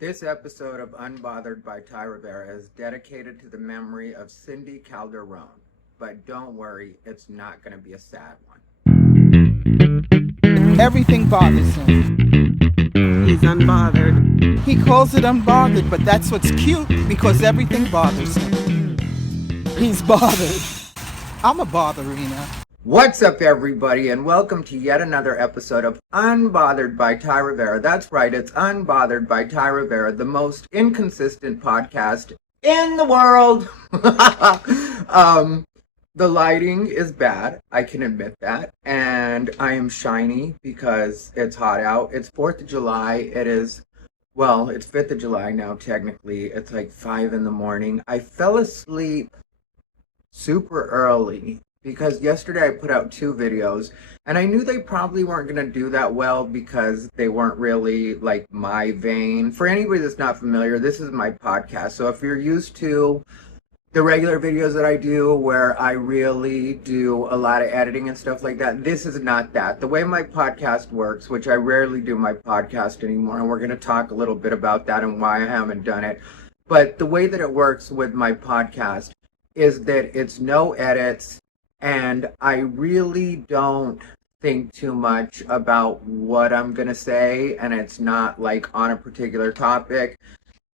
This episode of Unbothered by Thai Rivera is dedicated to the memory of Cindy Calderon. But don't worry, it's not going to be a sad one. Everything bothers him. He's unbothered. He calls it unbothered, but that's what's cute because everything bothers him. He's bothered. I'm a botherina. What's up, everybody, and welcome to yet another episode of Unbothered by Thai Rivera. That's right, it's Unbothered by Thai Rivera, the most inconsistent podcast in the world. The lighting is bad, I can admit that, and I am shiny because it's hot out. It's 4th of July. It's 5th of July now, technically. It's like 5 in the morning. I fell asleep super early because yesterday I put out 2 videos and I knew they probably weren't going to do that well because they weren't really like my vein. For anybody that's not familiar, this is my podcast. So if you're used to the regular videos that I do where I really do a lot of editing and stuff like that, this is not that. The way my podcast works, which I rarely do my podcast anymore, and we're going to talk a little bit about that and why I haven't done it. But the way that it works with my podcast is that it's no edits, and I really don't think too much about what I'm going to say, and it's not like on a particular topic.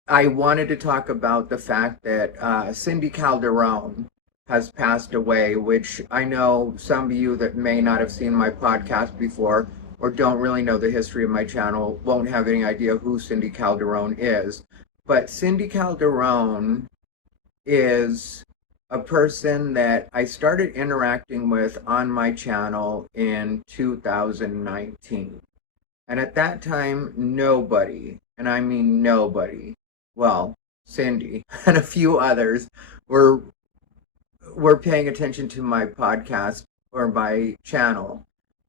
I wanted to talk about the fact that Cindy Calderon has passed away, which I know some of you that may not have seen my podcast before or don't really know the history of my channel won't have any idea who Cindy Calderon is. But Cindy Calderon is a person that I started interacting with on my channel in 2019. And at that time, nobody, and I mean nobody, well, Cindy and a few others were paying attention to my podcast or my channel.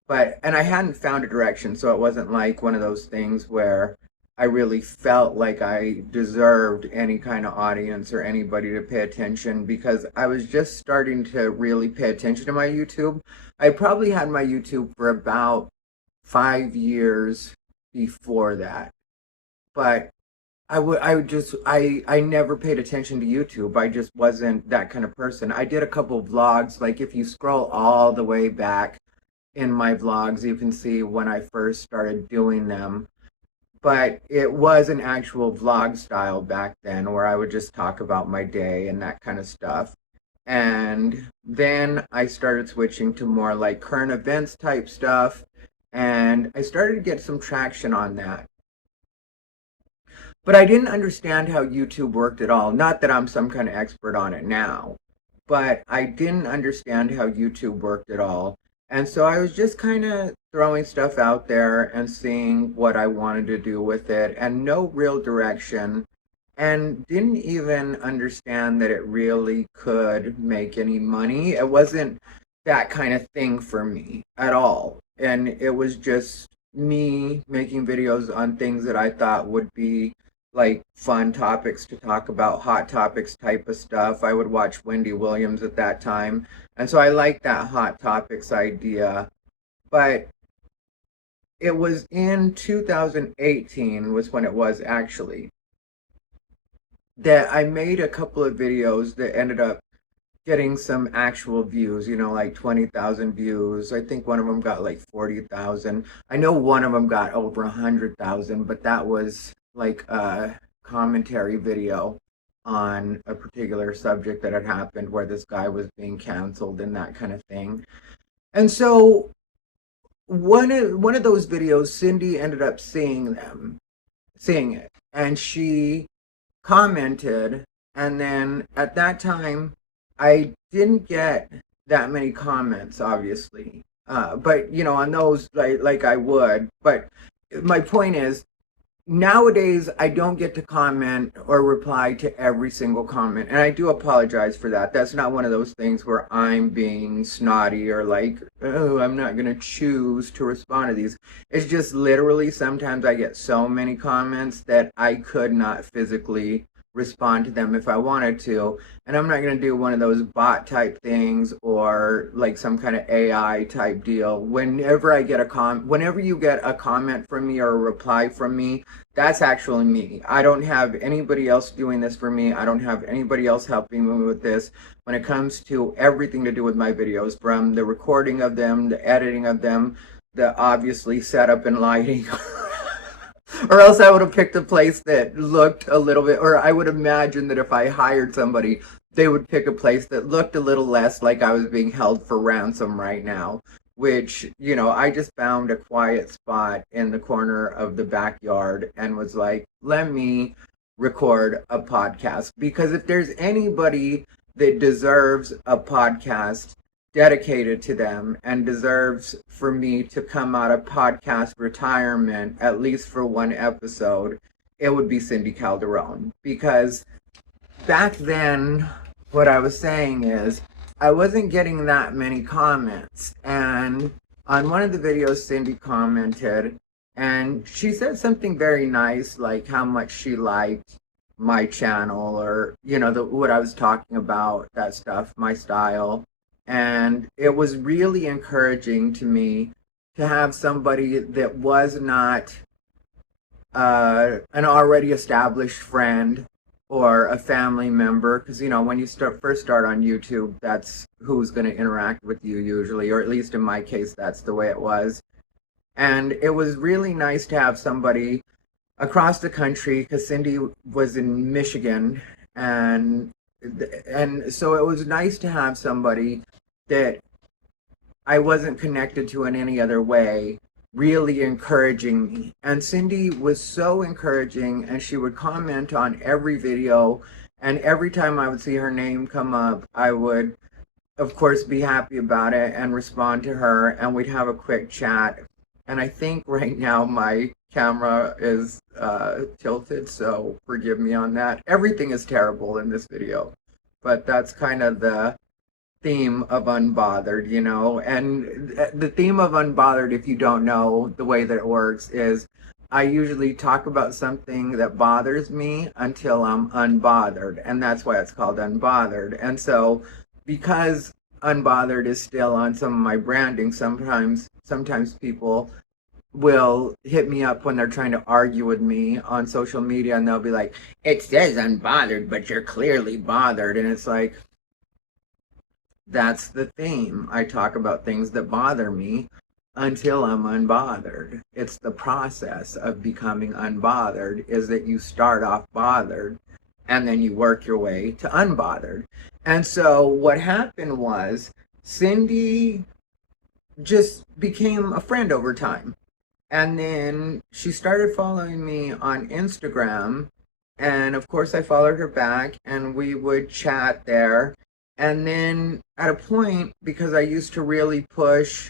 And I hadn't found a direction, so it wasn't like one of those things where I really felt like I deserved any kind of audience or anybody to pay attention because I was just starting to really pay attention to my YouTube. I probably had my YouTube for about 5 years before that, but I never paid attention to YouTube. I just wasn't that kind of person. I did a couple of vlogs. Like if you scroll all the way back in my vlogs, you can see when I first started doing them. But it was an actual vlog style back then where I would just talk about my day and that kind of stuff. And then I started switching to more like current events type stuff. And I started to get some traction on that. But I didn't understand how YouTube worked at all. Not that I'm some kind of expert on it now, but I didn't understand how YouTube worked at all. And so I was just kind of throwing stuff out there and seeing what I wanted to do with it, and no real direction, and didn't even understand that it really could make any money. It wasn't that kind of thing for me at all. And it was just me making videos on things that I thought would be like fun topics to talk about, hot topics type of stuff. I would watch Wendy Williams at that time, and so I liked that hot topics idea. But it was in 2018 was when it was actually that I made a couple of videos that ended up getting some actual views, like 20,000 views. I think one of them got like 40,000. I know one of them got over 100,000, but that was like a commentary video on a particular subject that had happened where this guy was being canceled and that kind of thing. And so one of those videos, Cindy ended up seeing it, and she commented. And then at that time, I didn't get that many comments, obviously, but on those like I would. But my point is, nowadays, I don't get to comment or reply to every single comment, and I do apologize for that. That's not one of those things where I'm being snotty or like, oh, I'm not going to choose to respond to these. It's just literally sometimes I get so many comments that I could not physically respond to them if I wanted to. And I'm not going to do one of those bot type things or like some kind of AI type deal. Whenever you get a comment from me or a reply from me, that's actually me. I don't have anybody else doing this for me. I don't have anybody else helping me with this when it comes to everything to do with my videos, from the recording of them, the editing of them, the obviously setup and lighting. Or else I would have picked a place that looked a little bit, or I would imagine that if I hired somebody, they would pick a place that looked a little less like I was being held for ransom right now. Which, I just found a quiet spot in the corner of the backyard and was like, let me record a podcast. Because if there's anybody that deserves a podcast dedicated to them and deserves for me to come out of podcast retirement, at least for one episode, it would be Cindy Calderon. Because back then, what I was saying is, I wasn't getting that many comments. And on one of the videos, Cindy commented, and she said something very nice, like how much she liked my channel, or, what I was talking about, that stuff, my style. And it was really encouraging to me to have somebody that was not an already established friend or a family member, because when you first start on YouTube, that's who's going to interact with you usually, or at least in my case, that's the way it was. And it was really nice to have somebody across the country, because Cindy was in Michigan, and so it was nice to have somebody that I wasn't connected to in any other way, really encouraging me. And Cindy was so encouraging, and she would comment on every video, and every time I would see her name come up, I would, of course, be happy about it and respond to her, and we'd have a quick chat. And I think right now my camera is tilted, so forgive me on that. Everything is terrible in this video, but that's kind of the theme of Unbothered, and the theme of Unbothered, if you don't know the way that it works, is I usually talk about something that bothers me until I'm unbothered, and that's why it's called Unbothered. And so because Unbothered is still on some of my branding, sometimes people will hit me up when they're trying to argue with me on social media, and they'll be like, it says Unbothered, but you're clearly bothered. And it's like, that's the theme. I talk about things that bother me until I'm unbothered. It's the process of becoming unbothered, is that you start off bothered and then you work your way to unbothered. And so what happened was Cindy just became a friend over time. And then she started following me on Instagram. And of course I followed her back, and we would chat there. And then at a point, because I used to really push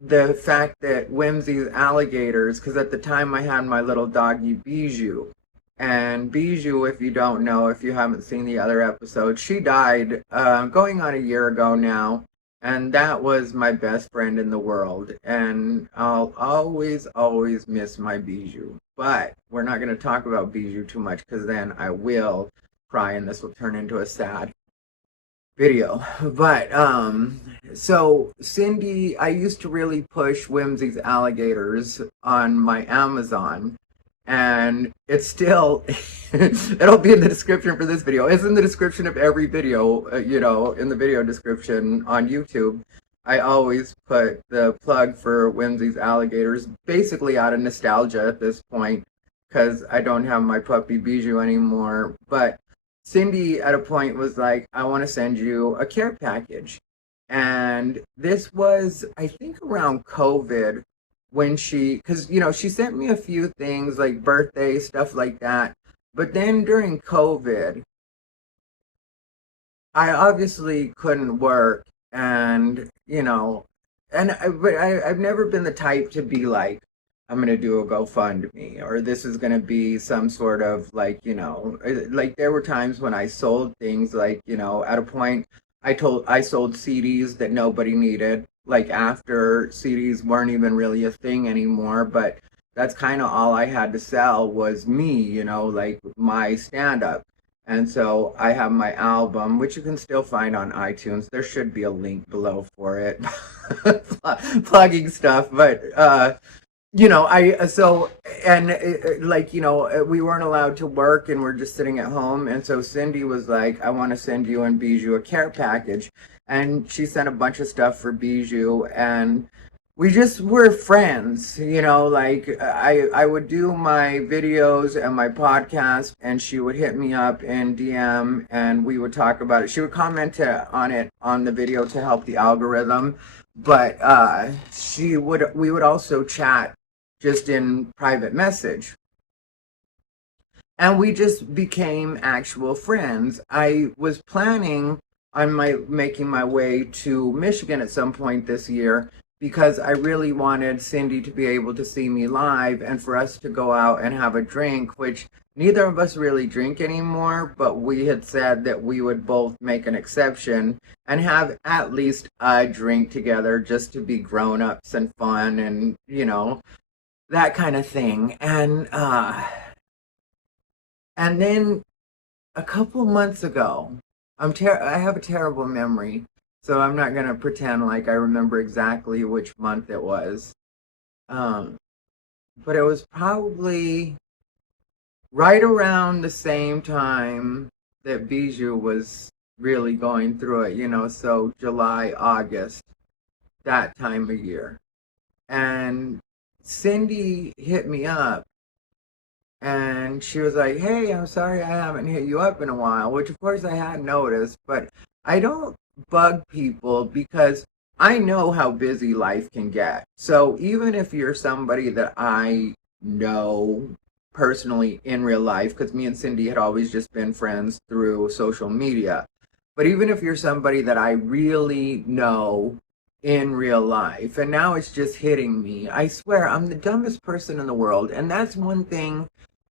the fact that Whimsy's alligators, because at the time I had my little doggy Bijou. And Bijou, if you don't know, if you haven't seen the other episode, she died going on a year ago now. And that was my best friend in the world. And I'll always, always miss my Bijou. But we're not going to talk about Bijou too much, because then I will cry and this will turn into a sad video. But so Cindy, I used to really push Whimsy's alligators on my Amazon, and it's still it'll be in the description for this video. It's in the description of every video, in the video description on YouTube. I always put the plug for Whimsy's alligators, basically out of nostalgia at this point, because I don't have my puppy Bijou anymore. But Cindy at a point was like, I want to send you a care package. And this was, I think, around COVID, when because, she sent me a few things like birthday, stuff like that. But then during COVID, I obviously couldn't work. And, I've never been the type to be like, I'm going to do a GoFundMe, or this is going to be some sort of like there were times when I sold things like, at a point I sold CDs that nobody needed, like after CDs weren't even really a thing anymore, but that's kind of all I had to sell was me, like my stand-up. And so I have my album, which you can still find on iTunes. There should be a link below for it. Plugging stuff, but we weren't allowed to work and we're just sitting at home. And so Cindy was like, I want to send you and Bijou a care package. And she sent a bunch of stuff for Bijou, and we just were friends, like I would do my videos and my podcast, and she would hit me up in DM and we would talk about it. She would comment on it on the video to help the algorithm, but we would also chat just in private message. And we just became actual friends. I was planning on making my way to Michigan at some point this year, because I really wanted Cindy to be able to see me live and for us to go out and have a drink, which neither of us really drink anymore, but we had said that we would both make an exception and have at least a drink together just to be grown-ups and fun and, that kind of thing. And then a couple months ago, I have a terrible memory, so I'm not going to pretend like I remember exactly which month it was. But it was probably right around the same time that Bijou was really going through it, so July, August, that time of year. And Cindy hit me up and she was like, hey, I'm sorry I haven't hit you up in a while, which of course I had noticed, but I don't bug people because I know how busy life can get. So even if you're somebody that I know personally in real life, because me and Cindy had always just been friends through social media, but even if you're somebody that I really know in real life, and now it's just hitting me, I swear I'm the dumbest person in the world. And that's one thing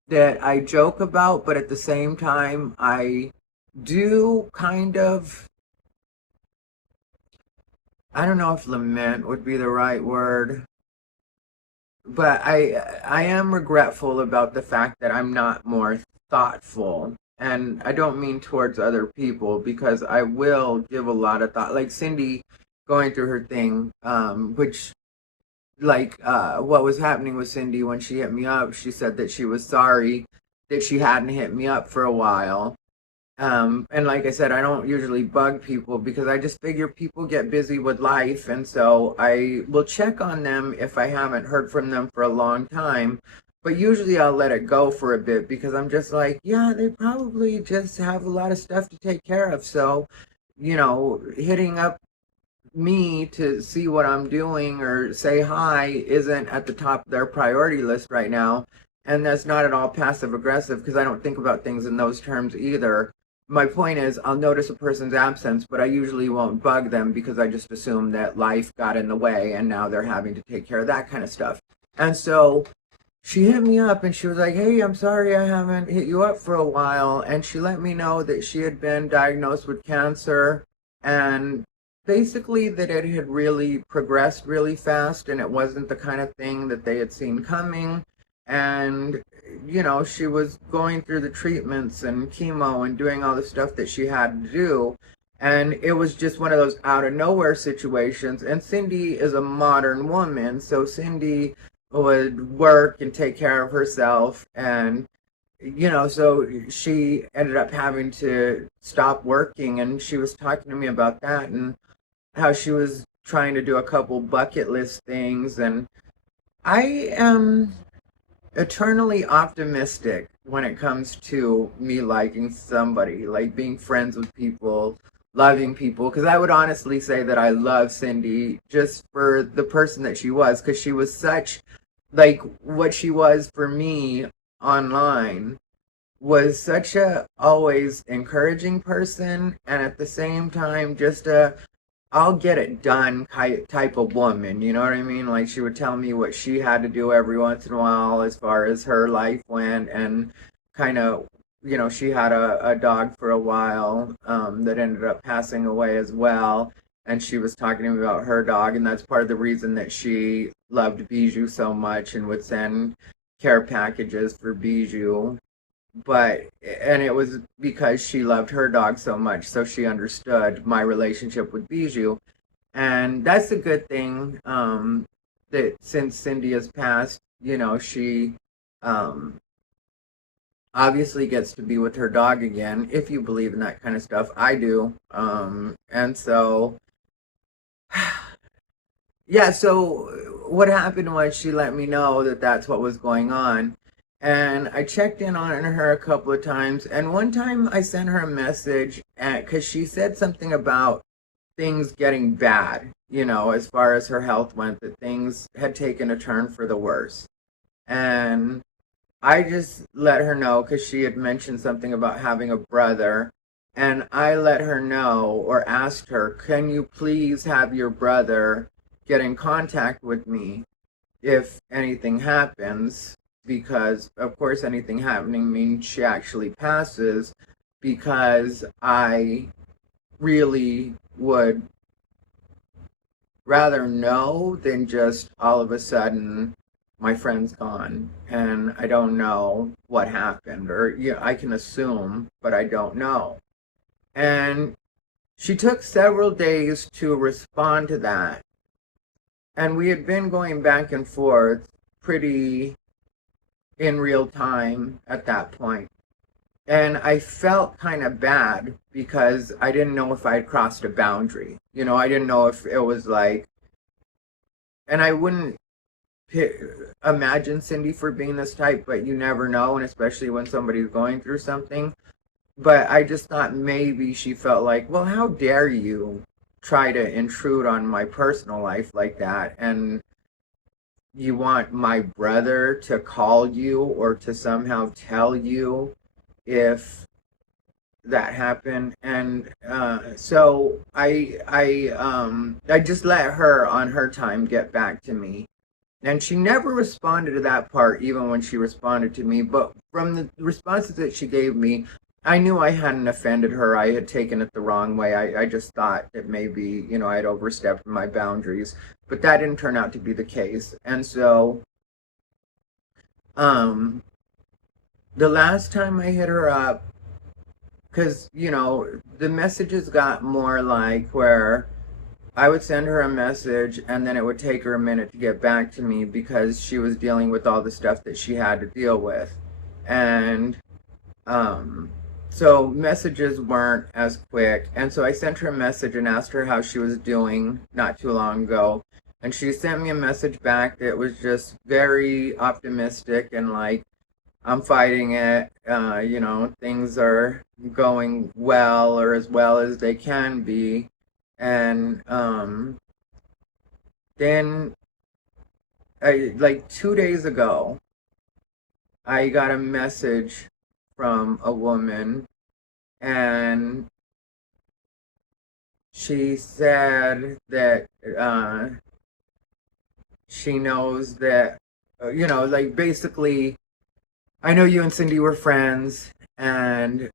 that I joke about, but at the same time, I do kind of, I don't know if lament would be the right word, but I am regretful about the fact that I'm not more thoughtful. And I don't mean towards other people, because I will give a lot of thought, like Cindy going through her thing, which what was happening with Cindy when she hit me up, she said that she was sorry that she hadn't hit me up for a while. And like I said, I don't usually bug people because I just figure people get busy with life. And so I will check on them if I haven't heard from them for a long time. But usually I'll let it go for a bit because I'm just like, yeah, they probably just have a lot of stuff to take care of. So, hitting up me to see what I'm doing or say hi isn't at the top of their priority list right now. And that's not at all passive aggressive, because I don't think about things in those terms either. My point is, I'll notice a person's absence, but I usually won't bug them because I just assume that life got in the way and now they're having to take care of that kind of stuff. And so she hit me up and she was like, hey, I'm sorry I haven't hit you up for a while. And she let me know that she had been diagnosed with cancer, and basically that it had really progressed really fast and it wasn't the kind of thing that they had seen coming. And she was going through the treatments and chemo and doing all the stuff that she had to do, and it was just one of those out of nowhere situations. And Cindy is a modern woman, so Cindy would work and take care of herself, and so she ended up having to stop working. And she was talking to me about that and how she was trying to do a couple bucket list things. And I am eternally optimistic when it comes to me liking somebody, like being friends with people, loving people, because I would honestly say that I love Cindy just for the person that she was, because she was such, like, what she was for me online was such a always encouraging person, and at the same time just a I'll get it done type of woman, you know what I mean? Like, she would tell me what she had to do every once in a while as far as her life went, and kind of, she had a dog for a while that ended up passing away as well, and she was talking to me about her dog, and that's part of the reason that she loved Bijou so much and would send care packages for Bijou, and it was because she loved her dog so much, so she understood my relationship with Bijou. And that's a good thing, that since Cindy has passed, she um, obviously gets to be with her dog again, if you believe in that kind of stuff. I do. And so, yeah, so what happened was she let me know that that's what was going on. And I checked in on her a couple of times. And one time I sent her a message because she said something about things getting bad, as far as her health went, that things had taken a turn for the worse. And I just let her know because she had mentioned something about having a brother. And I let her know, or asked her, can you please have your brother get in contact with me if anything happens? Because, of course, anything happening means she actually passes, because I really would rather know than just all of a sudden my friend's gone and I don't know what happened. Or, I can assume, but I don't know. And she took several days to respond to that. And we had been going back and forth pretty in real time at that point. And I felt kind of bad because I didn't know if I had crossed a boundary. I didn't know if it was like, and I wouldn't imagine Cindy for being this type, but you never know, and especially when somebody's going through something. But I just thought maybe she felt like, well, how dare you try to intrude on my personal life like that? And you want my brother to call you or to somehow tell you if that happened. And so I just let her on her time get back to me. And she never responded to that part, even when she responded to me. But from the responses that she gave me, I knew I hadn't offended her. I had taken it the wrong way. I just thought that maybe, I had overstepped my boundaries. But that didn't turn out to be the case. And so, the last time I hit her up, because, the messages got more like where I would send her a message and then it would take her a minute to get back to me because she was dealing with all the stuff that she had to deal with. And so messages weren't as quick. And so I sent her a message and asked her how she was doing not too long ago. And she sent me a message back that was just very optimistic and like, I'm fighting it. Things are going well, or as well as they can be. And then, like 2 days ago, I got a message from a woman, and she said that she knows that, like basically, I know you and Cindy were friends, and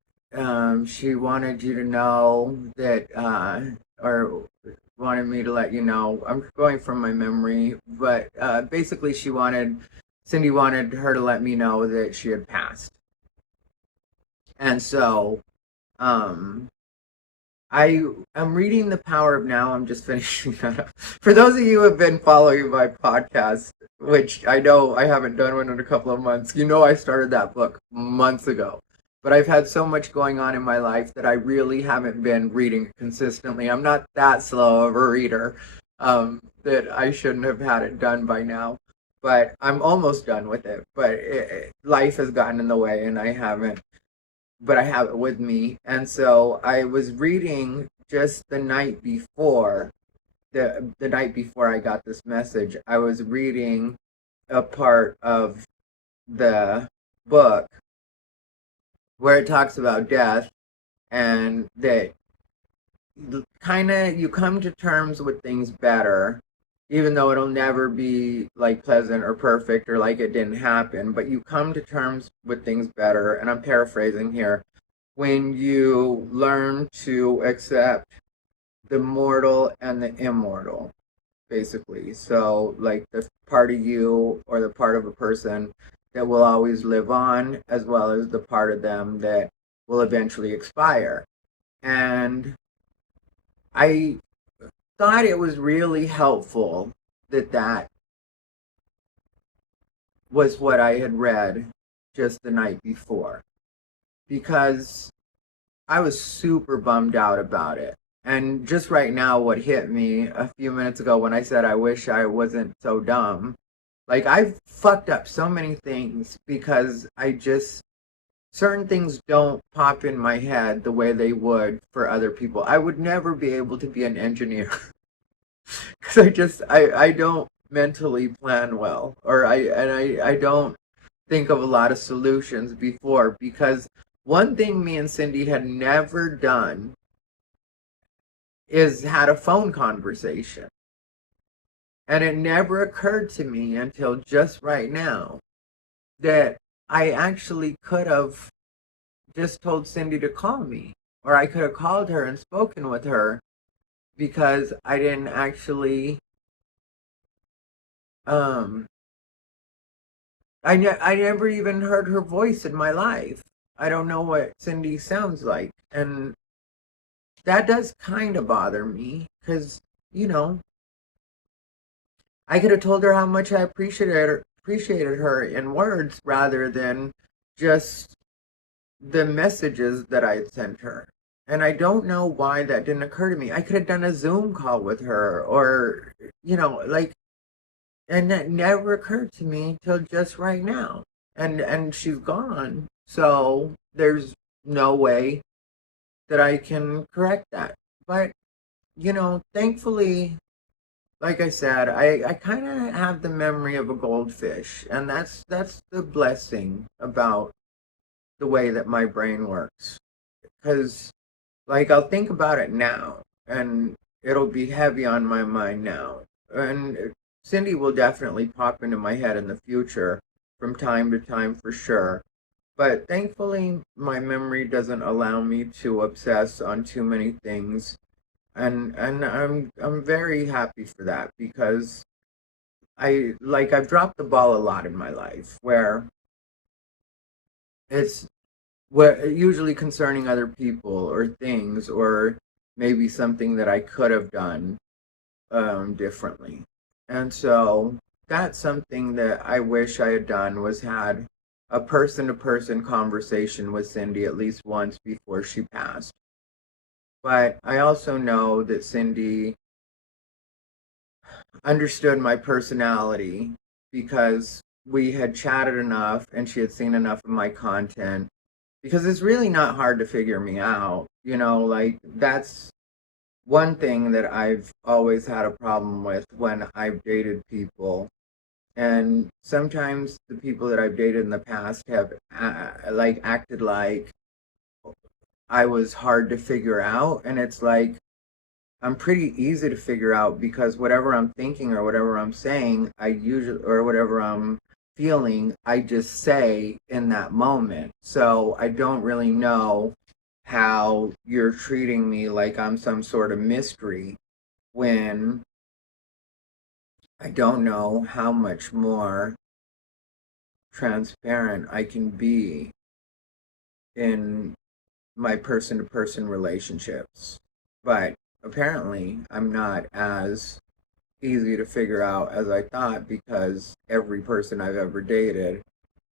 she wanted you to know that, or wanted me to let you know. I'm going from my memory, but basically, Cindy wanted her to let me know that she had passed. And so, I am reading The Power of Now. I'm just finishing that up. For those of you who have been following my podcast, which I know I haven't done one in a couple of months, I started that book months ago. But I've had so much going on in my life that I really haven't been reading consistently. I'm not that slow of a reader, that I shouldn't have had it done by now. But I'm almost done with it. But life has gotten in the way and I haven't. But I have it with me. And so I was reading just the night before, the night before I got this message, I was reading a part of the book where it talks about death, and that kind of you come to terms with things better, even though it'll never be like pleasant or perfect or like it didn't happen, but you come to terms with things better. And I'm paraphrasing here. When you learn to accept the mortal and the immortal, basically. So like the part of you or the part of a person that will always live on, as well as the part of them that will eventually expire. And I thought it was really helpful that that was what I had read just the night before, because I was super bummed out about it. And just right now, what hit me a few minutes ago when I said I wish I wasn't so dumb, like I've fucked up so many things because certain things don't pop in my head the way they would for other people. I would never be able to be an engineer because I don't mentally plan well, or I don't think of a lot of solutions before, because one thing me and Cindy had never done is had a phone conversation. And it never occurred to me until just right now that I actually could have just told Cindy to call me, or I could have called her and spoken with her, because I didn't actually I never even heard her voice in my life. I don't know what Cindy sounds like, and that does kind of bother me, because I could have told her how much I appreciated her in words rather than just the messages that I had sent her. And I don't know why that didn't occur to me. I could have done a Zoom call with her, or and that never occurred to me till just right now. And she's gone, so there's no way that I can correct that. But thankfully, like I said, I kind of have the memory of a goldfish, and that's the blessing about the way that my brain works. Because, like, I'll think about it now, and it'll be heavy on my mind now. And Cindy will definitely pop into my head in the future from time to time for sure. But thankfully, my memory doesn't allow me to obsess on too many things. And I'm very happy for that, because I've dropped the ball a lot in my life, where it's usually concerning other people or things, or maybe something that I could have done differently. And so that's something that I wish I had done, was had a person-to-person conversation with Cindy at least once before she passed. But I also know that Cindy understood my personality, because we had chatted enough and she had seen enough of my content, because it's really not hard to figure me out. Like, that's one thing that I've always had a problem with when I've dated people. And sometimes the people that I've dated in the past have acted like I was hard to figure out, and it's like I'm pretty easy to figure out, because whatever I'm thinking or whatever I'm saying, or whatever I'm feeling, I just say in that moment. So I don't really know how you're treating me like I'm some sort of mystery, when I don't know how much more transparent I can be in my person-to-person relationships. But apparently I'm not as easy to figure out as I thought, because every person I've ever dated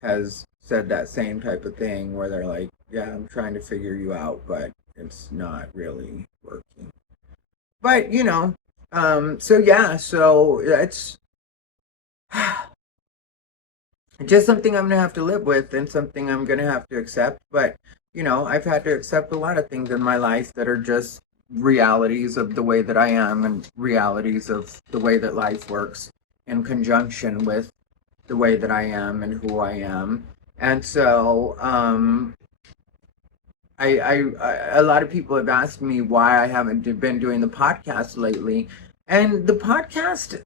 has said that same type of thing, where they're like, yeah, I'm trying to figure you out, but it's not really working. But so it's just something I'm gonna have to live with, and something I'm gonna have to accept. But I've had to accept a lot of things in my life that are just realities of the way that I am, and realities of the way that life works in conjunction with the way that I am and who I am. And so a lot of people have asked me why I haven't been doing the podcast lately. And the podcast,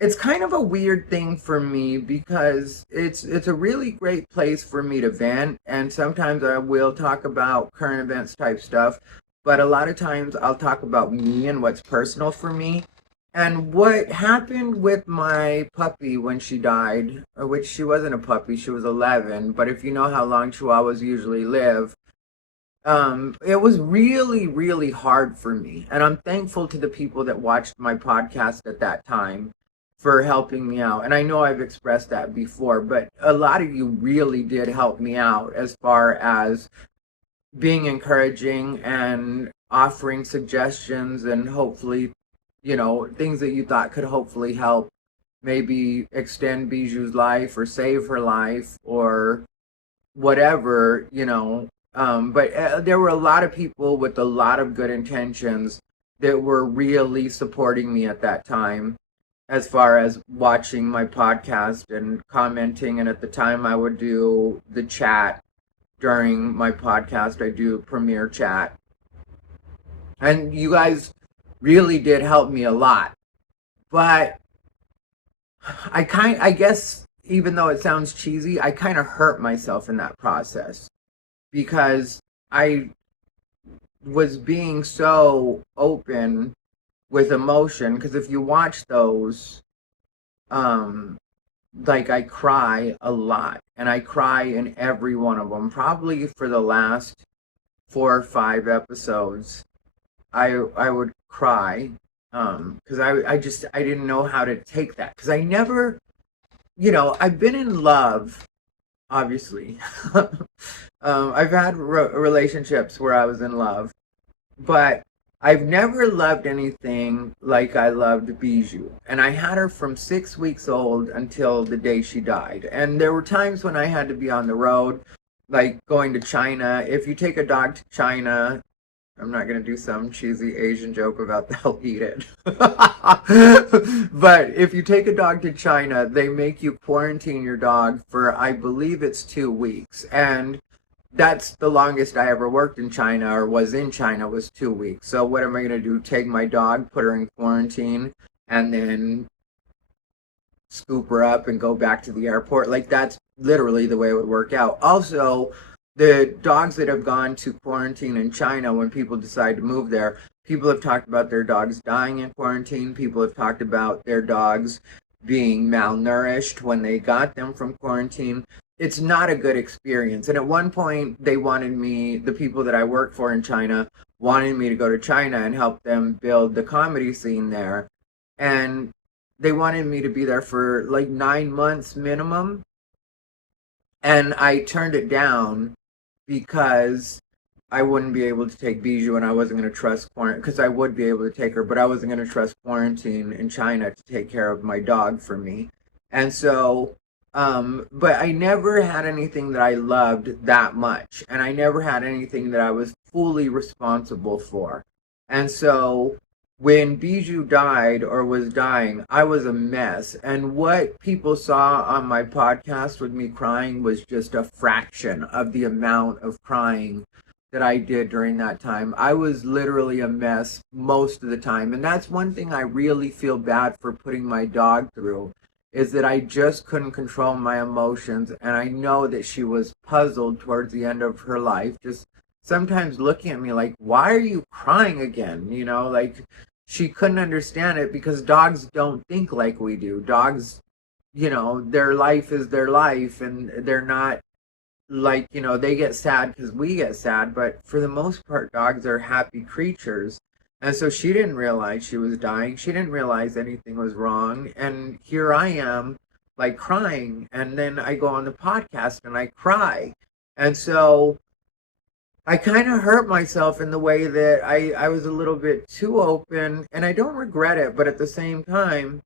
it's kind of a weird thing for me, because it's a really great place for me to vent, and sometimes I will talk about current events type stuff, but a lot of times I'll talk about me and what's personal for me. And what happened with my puppy when she died, which she wasn't a puppy, she was 11, but if you know how long Chihuahuas usually live, it was really, really hard for me. And I'm thankful to the people that watched my podcast at that time for helping me out. And I know I've expressed that before, but a lot of you really did help me out as far as being encouraging and offering suggestions and hopefully, things that you thought could hopefully help maybe extend Bijou's life or save her life or whatever. But there were a lot of people with a lot of good intentions that were really supporting me at that time as far as watching my podcast and commenting. And at the time, I would do the chat during my podcast. I do premiere chat. And you guys really did help me a lot. But I guess, even though it sounds cheesy, I kind of hurt myself in that process because I was being so open with emotion. Because if you watch those, like I cry a lot, and I cry in every one of them. Probably for the last 4 or 5 episodes, I would cry, because I didn't know how to take that, because I never, I've been in love, obviously. I've had relationships where I was in love, but I've never loved anything like I loved Bijou. And I had her from 6 weeks old until the day she died. And there were times when I had to be on the road, like going to China. If you take a dog to China, I'm not going to do some cheesy Asian joke about they'll eat it. But if you take a dog to China, they make you quarantine your dog for, I believe it's 2 weeks. And that's the longest I ever worked in China or was in China, was 2 weeks. So what am I going to do? Take my dog, put her in quarantine, and then scoop her up and go back to the airport? Like, that's literally the way it would work out. Also, the dogs that have gone to quarantine in China, when people decide to move there, people have talked about their dogs dying in quarantine. People have talked about their dogs being malnourished when they got them from quarantine. It's not a good experience. And at one point, they wanted me, the people that I work for in China, wanted me to go to China and help them build the comedy scene there. And they wanted me to be there for like 9 months minimum. And I turned it down because I wouldn't be able to take Bijou, and I wasn't going to trust quarantine, because I would be able to take her, but I wasn't going to trust quarantine in China to take care of my dog for me. And so, but I never had anything that I loved that much, and I never had anything that I was fully responsible for. And so when Bijou died or was dying, I was a mess. And what people saw on my podcast with me crying was just a fraction of the amount of crying that I did during that time. I was literally a mess most of the time. And that's one thing I really feel bad for putting my dog through, is that I just couldn't control my emotions. And I know that she was puzzled towards the end of her life, just sometimes looking at me like, why are you crying again? Like, she couldn't understand it, because dogs don't think like we do. Dogs, their life is their life, and they're not like, they get sad because we get sad, but for the most part, dogs are happy creatures. And so she didn't realize she was dying. She didn't realize anything was wrong. And here I am, like, crying. And then I go on the podcast and I cry. And so I kind of hurt myself in the way that I was a little bit too open, and I don't regret it, but at the same time,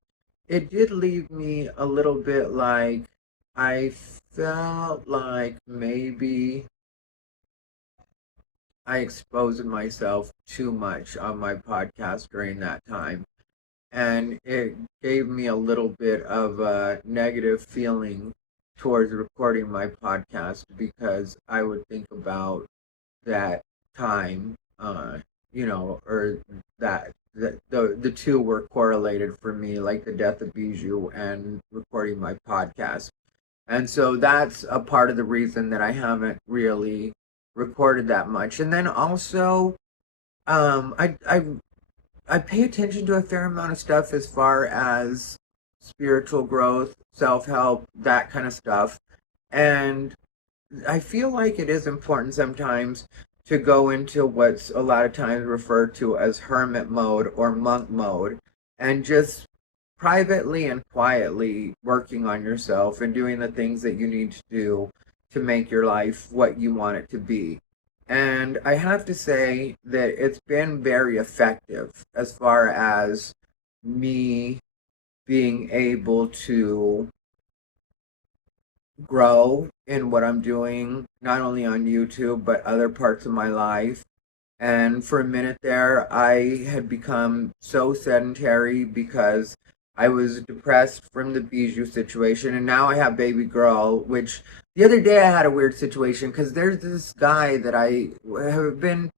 it did leave me a little bit like I felt like maybe I exposed myself too much on my podcast during that time. And it gave me a little bit of a negative feeling towards recording my podcast, because I would think about that time, or that the two were correlated for me, like the death of Bijou and recording my podcast. And so that's a part of the reason that I haven't really recorded that much. And then also, I I pay attention to a fair amount of stuff as far as spiritual growth, self-help, that kind of stuff. And I feel like it is important sometimes to go into what's a lot of times referred to as hermit mode or monk mode, and just privately and quietly working on yourself and doing the things that you need to do to make your life what you want it to be. And I have to say that it's been very effective as far as me being able to grow in what I'm doing, not only on YouTube, but other parts of my life. And for a minute there, I had become so sedentary because I was depressed from the Bijou situation. And now I have baby girl, which the other day I had a weird situation because there's this guy that I have been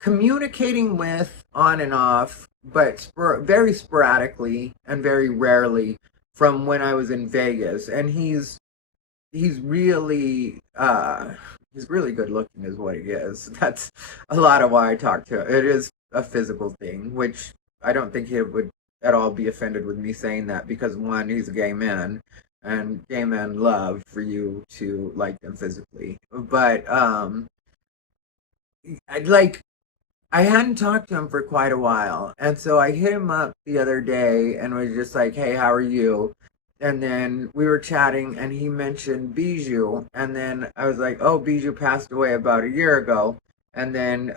communicating with on and off, but very sporadically and very rarely from when I was in Vegas. And he's really he's really good looking is what he is. That's a lot of why I talk to him. It is a physical thing, which I don't think he would at all be offended with me saying that, because one, he's a gay man, and gay men love for you to like them physically. But I'd like I hadn't talked to him for quite a while, and so I hit him up the other day and was just like, "Hey, how are you?" And then we were chatting, and he mentioned Bijou, and then I was like, "Oh, Bijou passed away about a year ago," and then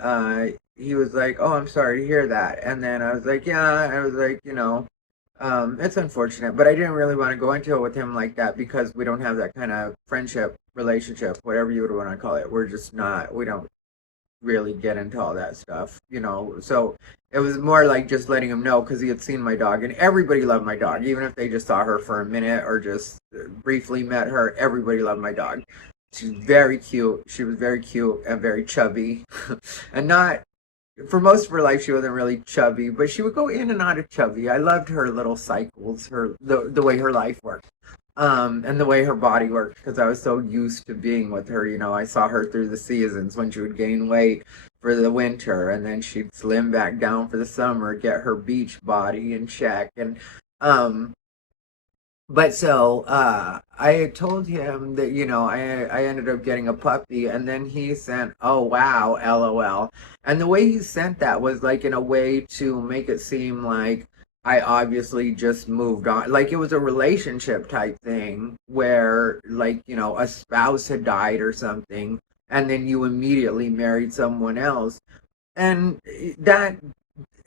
he was like, "Oh, I'm sorry to hear that," and then I was like, "Yeah," I was like, it's unfortunate, but I didn't really want to go into it with him like that because we don't have that kind of friendship, relationship, whatever you would want to call it. We're just not, we don't really get into all that stuff. So it was more like just letting him know because he had seen my dog, and everybody loved my dog, even if they just saw her for a minute or just briefly met her. Everybody loved my dog. She's very cute. She was very cute and very chubby, and not for most of her life she wasn't really chubby, but she would go in and out of chubby. I loved her little cycles, the way her life worked. And the way her body worked, because I was so used to being with her. I saw her through the seasons when she would gain weight for the winter, and then she'd slim back down for the summer, get her beach body in check. And but so I had told him that I ended up getting a puppy, and then he sent, "Oh wow, LOL," and the way he sent that was like in a way to make it seem like I obviously just moved on. Like it was a relationship type thing where, like, a spouse had died or something, and then you immediately married someone else. And that,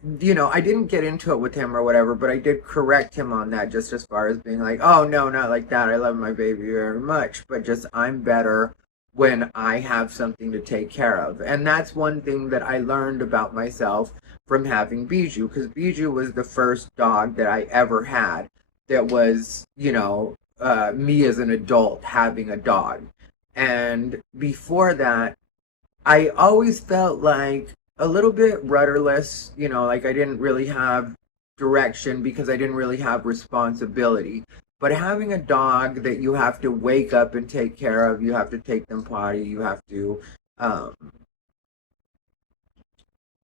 I didn't get into it with him or whatever, but I did correct him on that, just as far as being like, "Oh, no, not like that. I love my baby very much, but just I'm better when I have something to take care of." And that's one thing that I learned about myself from having Bijou, because Bijou was the first dog that I ever had that was, me as an adult having a dog. And before that, I always felt like a little bit rudderless, like I didn't really have direction because I didn't really have responsibility. But having a dog that you have to wake up and take care of, you have to take them potty, you have to,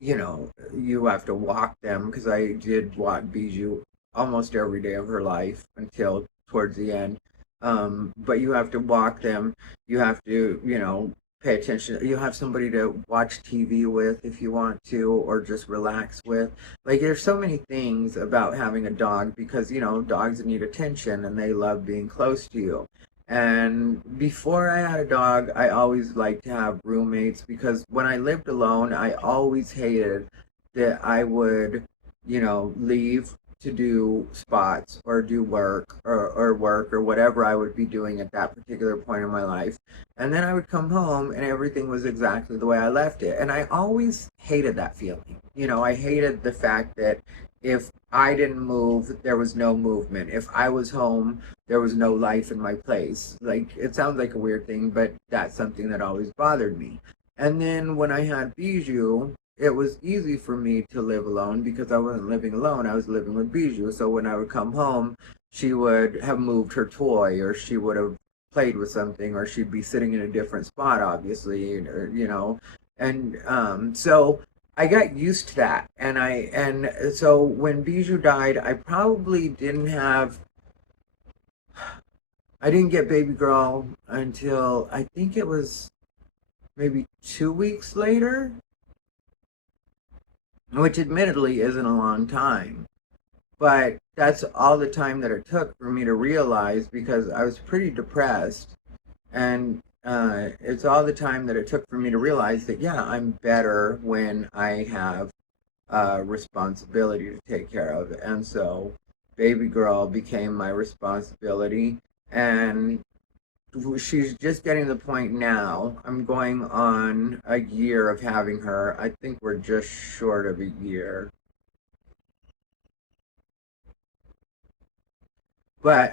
you have to walk them, because I did walk Bijou almost every day of her life until towards the end. But you have to walk them, you have to, pay attention. You have somebody to watch TV with if you want to, or just relax with. Like, there's so many things about having a dog because, dogs need attention and they love being close to you. And before I had a dog, I always liked to have roommates, because when I lived alone, I always hated that I would, leave to do spots or do work or work or whatever I would be doing at that particular point in my life. And then I would come home and everything was exactly the way I left it. And I always hated that feeling. I hated the fact that if I didn't move, there was no movement. If I was home, there was no life in my place. Like, it sounds like a weird thing, but that's something that always bothered me. And then when I had Bijou, it was easy for me to live alone because I wasn't living alone. I was living with Bijou. So when I would come home, she would have moved her toy, or she would have played with something, or she'd be sitting in a different spot, obviously, or, And so I got used to that, and so when Bijou died, I didn't get baby girl until I think it was maybe 2 weeks later, which admittedly isn't a long time. But that's all the time that it took for me to realize, because I was pretty depressed. And it's all the time that it took for me to realize that, yeah, I'm better when I have responsibility to take care of. And so baby girl became my responsibility. And she's just getting to the point now. I'm going on a year of having her. I think we're just short of a year. But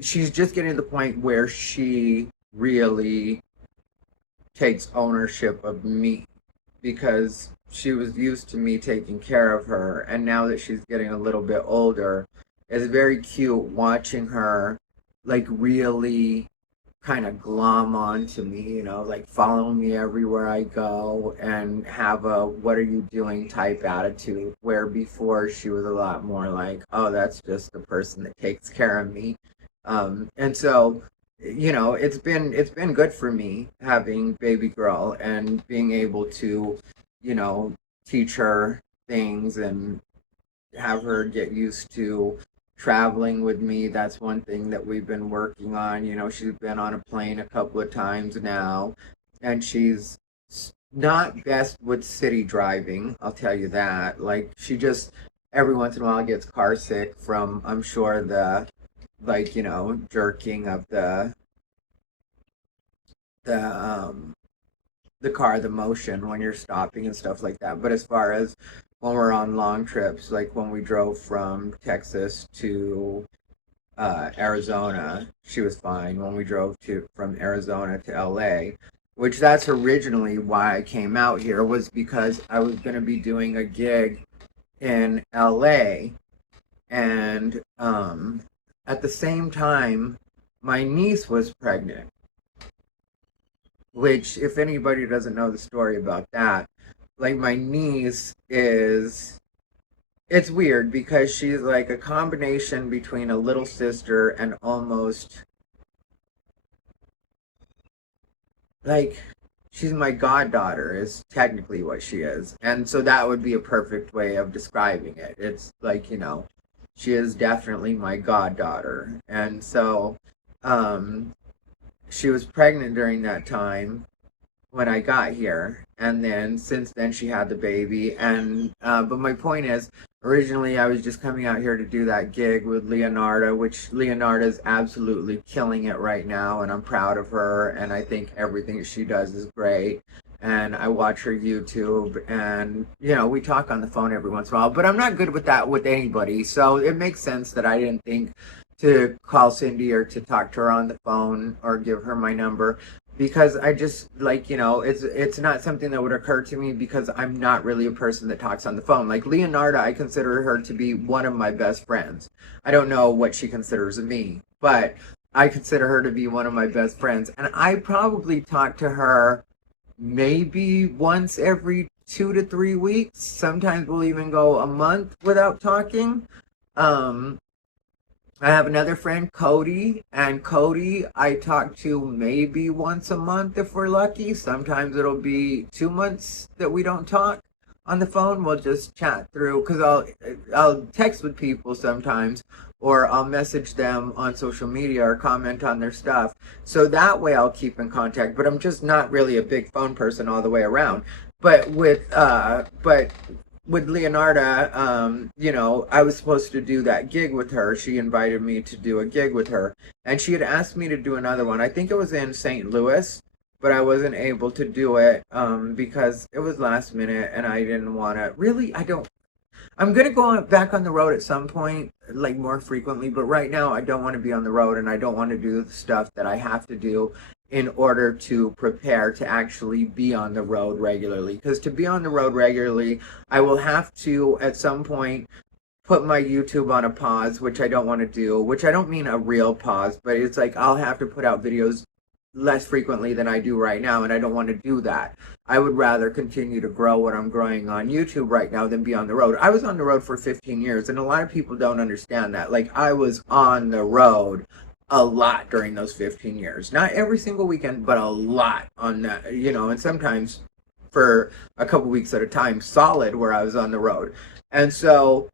she's just getting to the point where she really takes ownership of me, because she was used to me taking care of her, and now that she's getting a little bit older, it's very cute watching her like really kind of glom onto me, like follow me everywhere I go and have a "what are you doing" type attitude, where before she was a lot more like, oh, that's just the person that takes care of me. And so, it's been good for me having baby girl and being able to, you know, teach her things and have her get used to traveling with me. That's one thing that we've been working on. She's been on a plane a couple of times now, and she's not best with city driving, I'll tell you that. Like, she just every once in a while gets car sick from, I'm sure, the, like, jerking of the the car, the motion when you're stopping and stuff like that. But as far as when we're on long trips, like when we drove from Texas to Arizona, she was fine. When we drove from Arizona to LA, which that's originally why I came out here, was because I was going to be doing a gig in LA, and at the same time, my niece was pregnant. Which, if anybody doesn't know the story about that, like, my niece it's weird because she's like a combination between a little sister and almost like she's my goddaughter, is technically what she is. And so that would be a perfect way of describing it. It's like, she is definitely my goddaughter. And so she was pregnant during that time when I got here, and then since then she had the baby. And but my point is, originally I was just coming out here to do that gig with Leonardo, which Leonardo is absolutely killing it right now, and I'm proud of her, and I think everything she does is great. And I watch her YouTube, and we talk on the phone every once in a while, but I'm not good with that with anybody, so it makes sense that I didn't think to call Cindy or to talk to her on the phone or give her my number, because I just, like, it's not something that would occur to me, because I'm not really a person that talks on the phone. Like Leonardo, I consider her to be one of my best friends. I don't know what she considers of me, but I consider her to be one of my best friends, and I probably talk to her maybe once every 2 to 3 weeks. Sometimes we'll even go a month without talking. I have another friend, Cody, and Cody I talk to maybe once a month if we're lucky. Sometimes it'll be 2 months that we don't talk on the phone. We'll just chat through, because I'll text with people sometimes, or I'll message them on social media or comment on their stuff. So that way I'll keep in contact, but I'm just not really a big phone person all the way around. But with Leonardo, I was supposed to do that gig with her. She invited me to do a gig with her, and she had asked me to do another one. I think it was in St. Louis, but I wasn't able to do it because it was last minute, and I didn't want to. Really, I'm going to go back on the road at some point, like more frequently, but right now I don't want to be on the road, and I don't want to do the stuff that I have to do in order to prepare to actually be on the road regularly. Because to be on the road regularly, I will have to, at some point, put my YouTube on a pause, which I don't want to do, which I don't mean a real pause, but it's like I'll have to put out videos less frequently than I do right now, and I don't want to do that. I would rather continue to grow what I'm growing on YouTube right now than be on the road. I was on the road for 15 years, and a lot of people don't understand that. Like, I was on the road a lot during those 15 years. Not every single weekend, but a lot on that, you know, and sometimes for a couple weeks at a time, solid, where I was on the road. And so,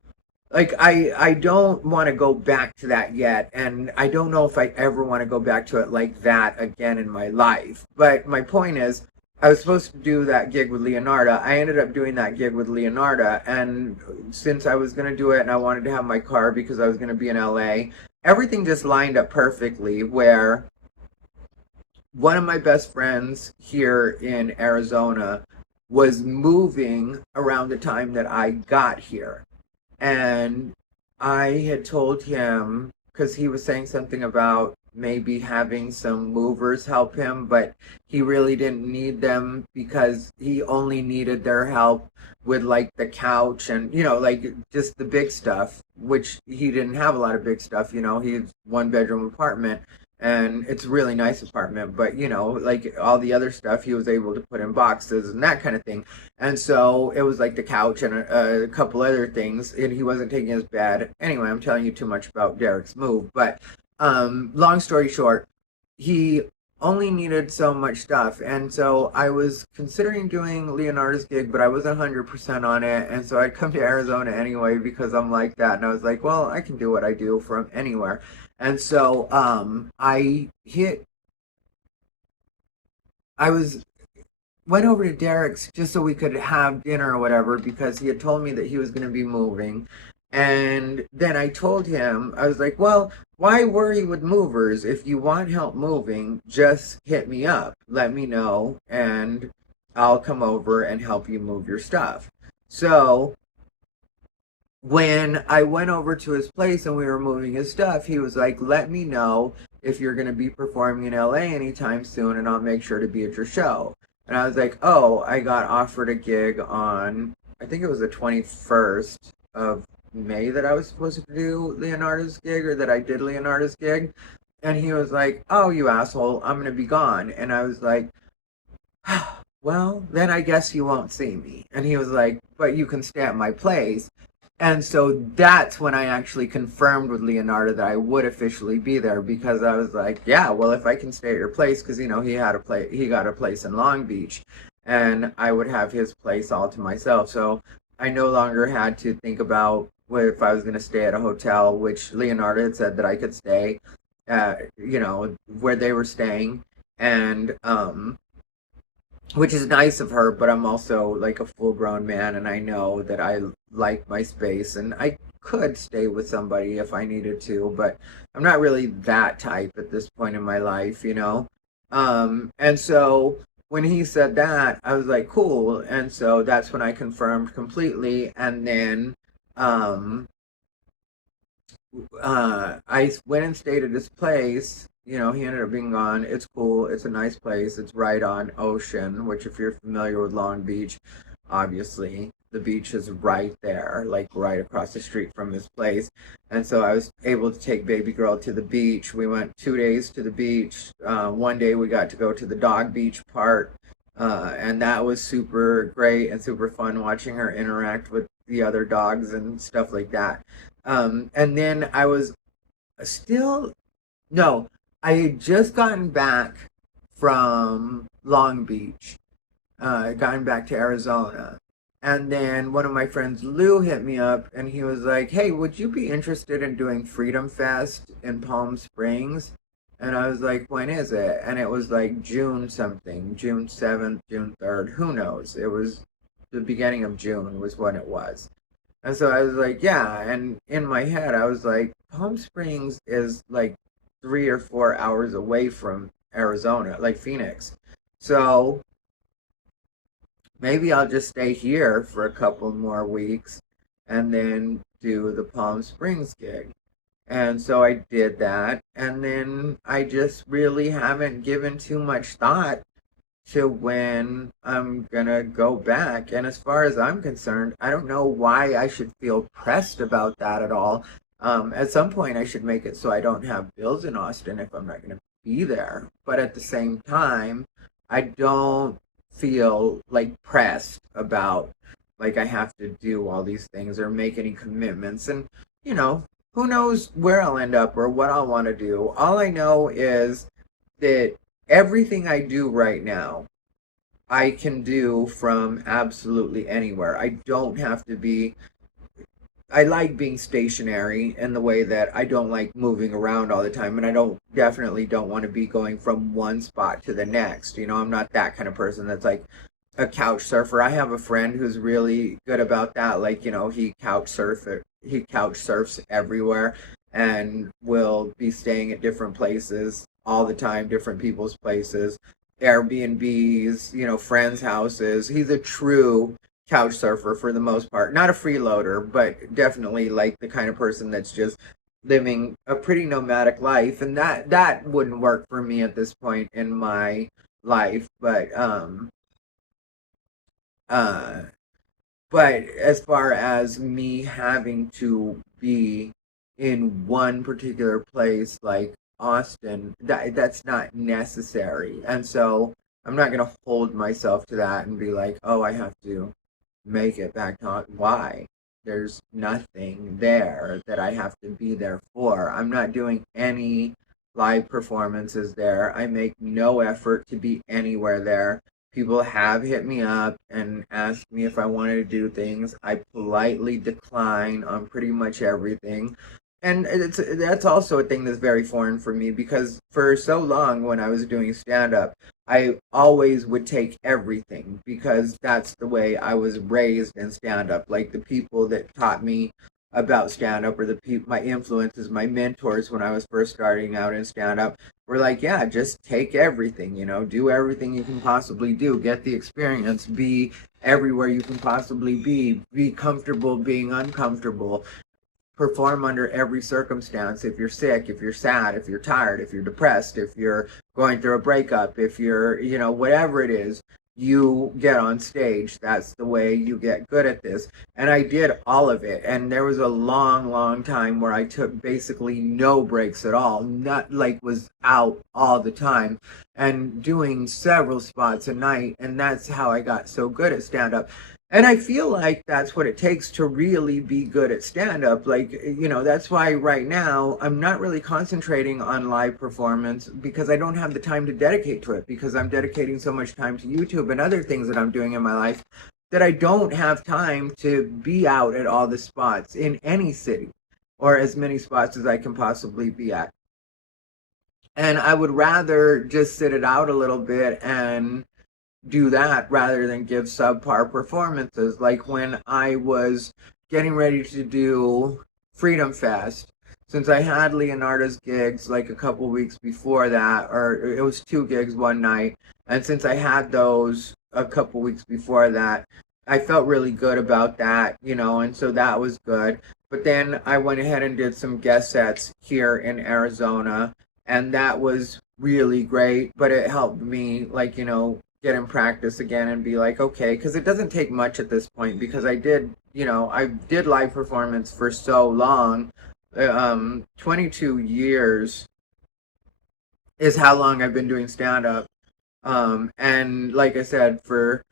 like, I don't want to go back to that yet, and I don't know if I ever want to go back to it like that again in my life. But my point is, I was supposed to do that gig with Leonardo. I ended up doing that gig with Leonardo, and since I was going to do it and I wanted to have my car because I was going to be in LA, everything just lined up perfectly, where one of my best friends here in Arizona was moving around the time that I got here. And I had told him, because he was saying something about maybe having some movers help him, but he really didn't need them because he only needed their help with like the couch and, you know, like just the big stuff, which he didn't have a lot of big stuff. You know, he's 1-bedroom apartment, and it's a really nice apartment, but, you know, like all the other stuff he was able to put in boxes and that kind of thing. And so it was like the couch and a couple other things, and he wasn't taking his bed. Anyway, I'm telling you too much about Derek's move, but long story short, he only needed so much stuff. And so I was considering doing Leonardo's gig, but I wasn't 100% on it. And so I'd come to Arizona anyway because I'm like that. And I was like, well, I can do what I do from anywhere. And so went over to Derek's just so we could have dinner or whatever, because he had told me that he was going to be moving. And then I told him, I was like, well, why worry with movers? If you want help moving, just hit me up. Let me know, and I'll come over and help you move your stuff. So when I went over to his place and we were moving his stuff, he was like, let me know if you're going to be performing in LA anytime soon, and I'll make sure to be at your show. And I was like, oh, I got offered a gig on, I think it was the 21st of May that I was supposed to do Leonardo's gig, or that I did Leonardo's gig. And he was like, oh, you asshole, I'm going to be gone. And I was like, well, then I guess you won't see me. And he was like, but you can stay at my place. And so that's when I actually confirmed with Leonardo that I would officially be there, because I was like, yeah, well, if I can stay at your place, because, you know, he got a place in Long Beach, and I would have his place all to myself. So I no longer had to think about if I was going to stay at a hotel, which Leonardo had said that I could stay, you know, where they were staying. And which is nice of her, but I'm also like a full-grown man, and I know that I like my space, and I could stay with somebody if I needed to, but I'm not really that type at this point in my life, you know. And so when he said that, I was like, cool. And so that's when I confirmed completely. And then I went and stayed at his place. You know, he ended up being gone. It's cool. It's a nice place. It's right on Ocean, which, if you're familiar with Long Beach, obviously the beach is right there, like right across the street from his place. And so I was able to take baby girl to the beach. We went 2 days to the beach. One day we got to go to the dog beach part, and that was super great and super fun, watching her interact with the other dogs and stuff like that. And then I was I had just gotten back from Long Beach, gotten back to Arizona. And then one of my friends, Lou, hit me up, and he was like, hey, would you be interested in doing Freedom Fest in Palm Springs? And I was like, when is it? And it was like June something, June 7th, June 3rd, who knows? It was the beginning of June was when it was. And so I was like, yeah. And in my head, I was like, Palm Springs is like 3 or 4 hours away from Arizona, like Phoenix. So maybe I'll just stay here for a couple more weeks and then do the Palm Springs gig. And so I did that. And then I just really haven't given too much thought to when I'm gonna go back. And as far as I'm concerned, I don't know why I should feel pressed about that at all. At some point, I should make it so I don't have bills in Austin if I'm not going to be there. But at the same time, I don't feel like pressed about like I have to do all these things or make any commitments. And, you know, who knows where I'll end up or what I'll want to do. All I know is that everything I do right now, I can do from absolutely anywhere. I don't have to be. I like being stationary in the way that I don't like moving around all the time, and I definitely don't want to be going from one spot to the next. You know, I'm not that kind of person that's like a couch surfer. I have a friend who's really good about that. Like, you know, he couch surfs everywhere and will be staying at different places all the time, different people's places, Airbnbs, you know, friends' houses. He's a true couch surfer for the most part. Not a freeloader, but definitely like the kind of person that's just living a pretty nomadic life, and that wouldn't work for me at this point in my life. Uh but as far as me having to be in one particular place like Austin, that's not necessary. And so I'm not going to hold myself to that and be like, oh, I have to make it back to why. There's nothing there that I have to be there for. I'm not doing any live performances there. I make no effort to be anywhere there. People have hit me up and asked me if I wanted to do things. I politely decline on pretty much everything. And that's also a thing that's very foreign for me, because for so long when I was doing stand-up, I always would take everything because that's the way I was raised in stand-up. Like the people that taught me about stand-up, or my influences, my mentors when I was first starting out in stand-up, were like, yeah, just take everything, you know, do everything you can possibly do, get the experience, be everywhere you can possibly be comfortable being uncomfortable, perform under every circumstance. If you're sick, if you're sad, if you're tired, if you're depressed, if you're going through a breakup, if you're, you know, whatever it is, you get on stage. That's the way you get good at this. And I did all of it. And there was a long time where I took basically no breaks at all, not like was out all the time and doing several spots a night. And that's how I got so good at stand-up. And I feel like that's what it takes to really be good at stand-up. Like, you know, that's why right now I'm not really concentrating on live performance, because I don't have the time to dedicate to it, because I'm dedicating so much time to YouTube and other things that I'm doing in my life that I don't have time to be out at all the spots in any city, or as many spots as I can possibly be at. And I would rather just sit it out a little bit and do that rather than give subpar performances. Like when I was getting ready to do Freedom Fest, since I had Leonardos gigs like a couple weeks before that, or it was 2 gigs one night, and since I had those a couple weeks before that, I felt really good about that, you know, and so that was good. But then I went ahead and did some guest sets here in Arizona, and that was really great, but it helped me, like, you know, get in practice again and be like, okay, because it doesn't take much at this point, because I did live performance for so long. 22 years is how long I've been doing stand-up. And like I said, for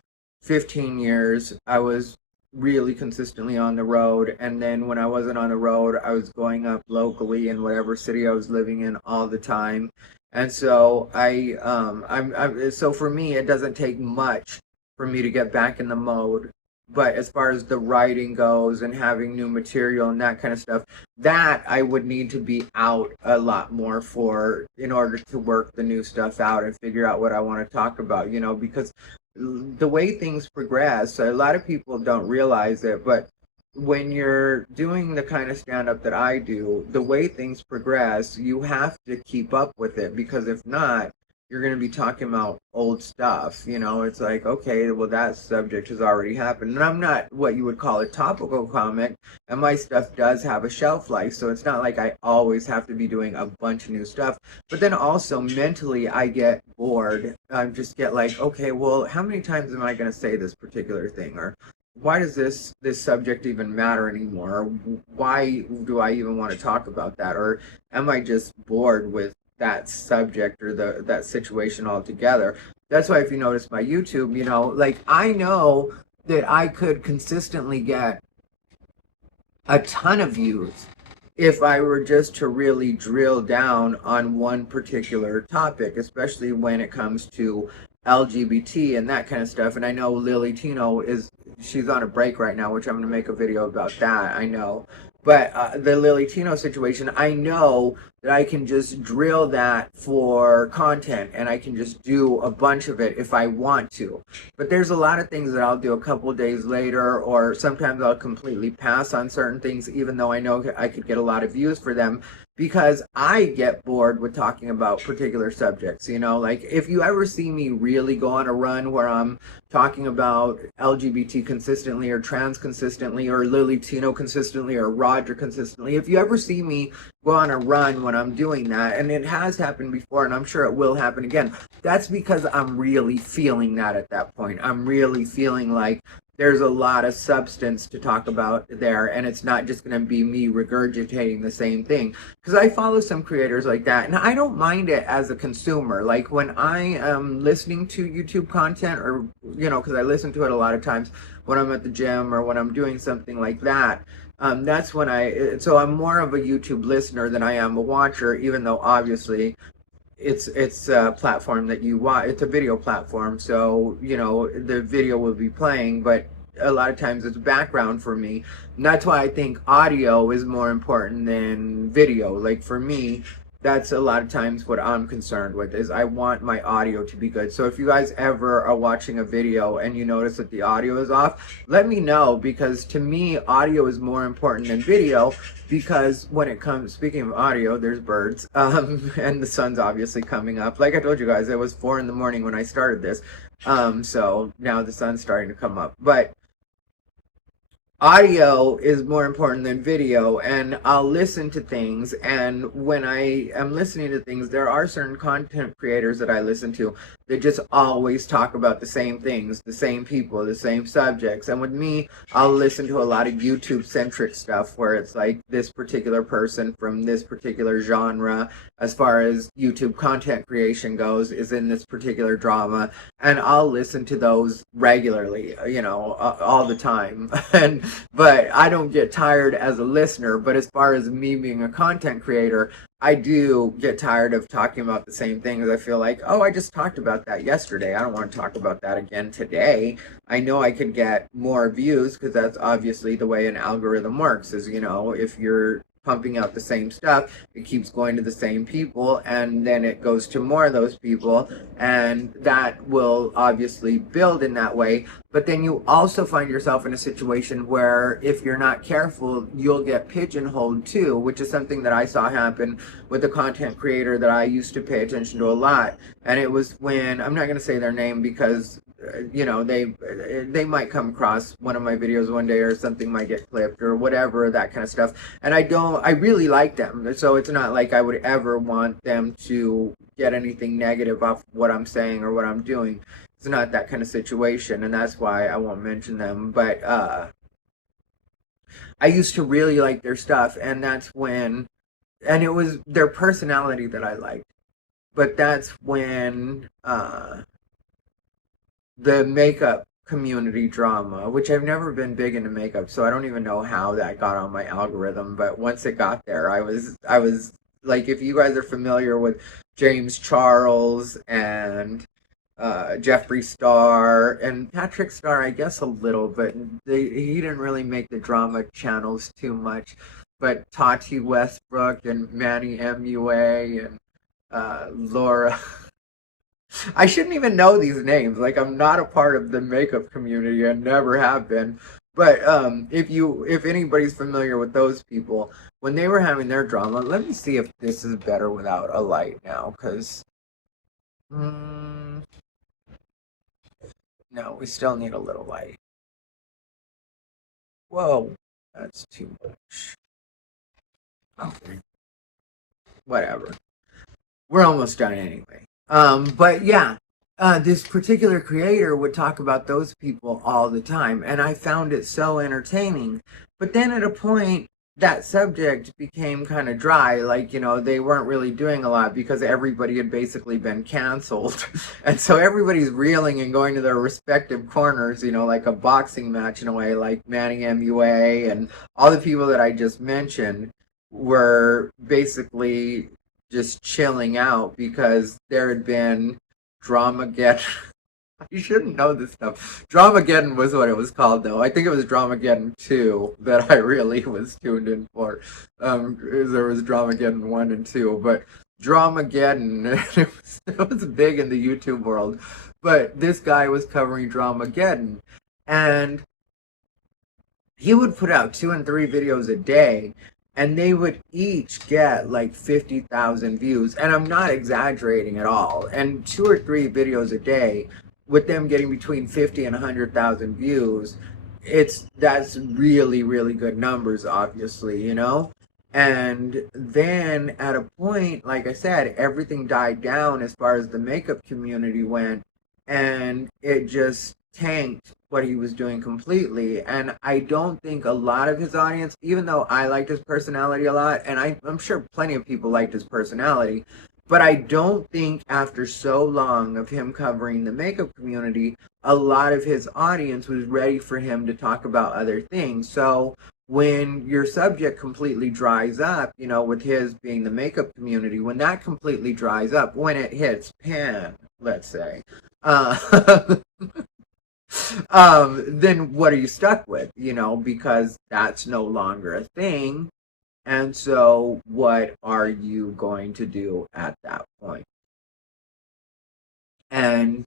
15 years, I was really consistently on the road. And then when I wasn't on the road, I was going up locally in whatever city I was living in all the time. And so so for me, it doesn't take much for me to get back in the mode. But as far as the writing goes and having new material and that kind of stuff, that I would need to be out a lot more for, in order to work the new stuff out and figure out what I want to talk about, you know, because the way things progress, a lot of people don't realize it, but when you're doing the kind of stand-up that I do, the way things progress, you have to keep up with it, because if not, you're going to be talking about old stuff. You know, it's like, okay, well, that subject has already happened. And I'm not what you would call a topical comic, and my stuff does have a shelf life, so it's not like I always have to be doing a bunch of new stuff. But then also mentally, I get bored. I just get like, okay, well, how many times am I going to say this particular thing? Or why does this subject even matter anymore? Why do I even want to talk about that? Or am I just bored with that subject or that situation altogether. That's why if you notice my YouTube, you know, like I know that I could consistently get a ton of views if I were just to really drill down on one particular topic, especially when it comes to LGBT and that kind of stuff. And I know Lily Tino she's on a break right now, which I'm going to make a video about that, I know. But the Lily Tino situation, I know that I can just drill that for content and I can just do a bunch of it if I want to. But there's a lot of things that I'll do a couple days later, or sometimes I'll completely pass on certain things, even though I know I could get a lot of views for them, because I get bored with talking about particular subjects. You know, like if you ever see me really go on a run where I'm talking about LGBT consistently or trans consistently or Lily Tino consistently or Roger consistently, if you ever see me go on a run when I'm doing that, and it has happened before and I'm sure it will happen again, that's because I'm really feeling that at that point. I'm really feeling like there's a lot of substance to talk about there, and it's not just going to be me regurgitating the same thing. Because I follow some creators like that, and I don't mind it as a consumer. Like when I am listening to YouTube content, or, you know, because I listen to it a lot of times when I'm at the gym or when I'm doing something like that. That's when so I'm more of a YouTube listener than I am a watcher, even though obviously it's a platform that you watch. It's a video platform, so you know the video will be playing, but a lot of times it's background for me, and that's why I think audio is more important than video. Like for me, that's a lot of times what I'm concerned with, is I want my audio to be good. So if you guys ever are watching a video and you notice that the audio is off, let me know, because to me audio is more important than video. Because when it comes, speaking of audio, there's birds, and the sun's obviously coming up. Like I told you guys, it was 4 in the morning when I started this, so now the sun's starting to come up. But audio is more important than video, and I'll listen to things, and when I am listening to things, there are certain content creators that I listen to that just always talk about the same things, the same people, the same subjects. And with me, I'll listen to a lot of YouTube centric stuff where it's like this particular person from this particular genre, as far as YouTube content creation goes, is in this particular drama, and I'll listen to those regularly, you know, all the time. But I don't get tired as a listener. But as far as me being a content creator, I do get tired of talking about the same things. I feel like, oh, I just talked about that yesterday. I don't want to talk about that again today. I know I could get more views, because that's obviously the way an algorithm works, is, you know, if you're pumping out the same stuff, it keeps going to the same people, and then it goes to more of those people, and that will obviously build in that way. But then you also find yourself in a situation where if you're not careful, you'll get pigeonholed too, which is something that I saw happen with a content creator that I used to pay attention to a lot. And it was when, I'm not going to say their name because you know, they might come across one of my videos one day, or something might get clipped or whatever, that kind of stuff. And I really like them, so it's not like I would ever want them to get anything negative off what I'm saying or what I'm doing. It's not that kind of situation, and that's why I won't mention them. But I used to really like their stuff, and that's when, and it was their personality that I liked. But that's when the makeup community drama, which I've never been big into makeup, so I don't even know how that got on my algorithm. But once it got there, I was like, if you guys are familiar with James Charles and Jeffree Star and Patrick Star, I guess a little, but he didn't really make the drama channels too much. But Tati Westbrook and Manny MUA and Laura. I shouldn't even know these names. Like, I'm not a part of the makeup community and never have been. But if anybody's familiar with those people, when they were having their drama, let me see if this is better without a light now, because no, we still need a little light. Whoa, that's too much. Okay, whatever. We're almost done anyway. But yeah, this particular creator would talk about those people all the time, and I found it so entertaining. But then at a point, that subject became kind of dry. Like, they weren't really doing a lot because everybody had basically been canceled. And so everybody's reeling and going to their respective corners, like a boxing match in a way, like Manny MUA and all the people that I just mentioned were basically just chilling out because there had been Dramageddon. You shouldn't know this stuff. Dramageddon was what it was called, though. I think it was Dramageddon 2 that I really was tuned in for. There was Dramageddon 1 and 2, but Dramageddon, it was big in the YouTube world. But this guy was covering Dramageddon, and he would put out 2 and 3 videos a day, and they would each get like 50,000 views. And I'm not exaggerating at all. And 2 or 3 videos a day, with them getting between 50 and 100,000 views, that's really, really good numbers, obviously, And then at a point, like I said, everything died down as far as the makeup community went, and it just tanked what he was doing completely. And I don't think a lot of his audience, even though I liked his personality a lot, and I'm sure plenty of people liked his personality, but I don't think after so long of him covering the makeup community, a lot of his audience was ready for him to talk about other things. So when your subject completely dries up, with his being the makeup community, when that completely dries up, when it hits pan, let's say, then what are you stuck with, because that's no longer a thing. And so what are you going to do at that point? And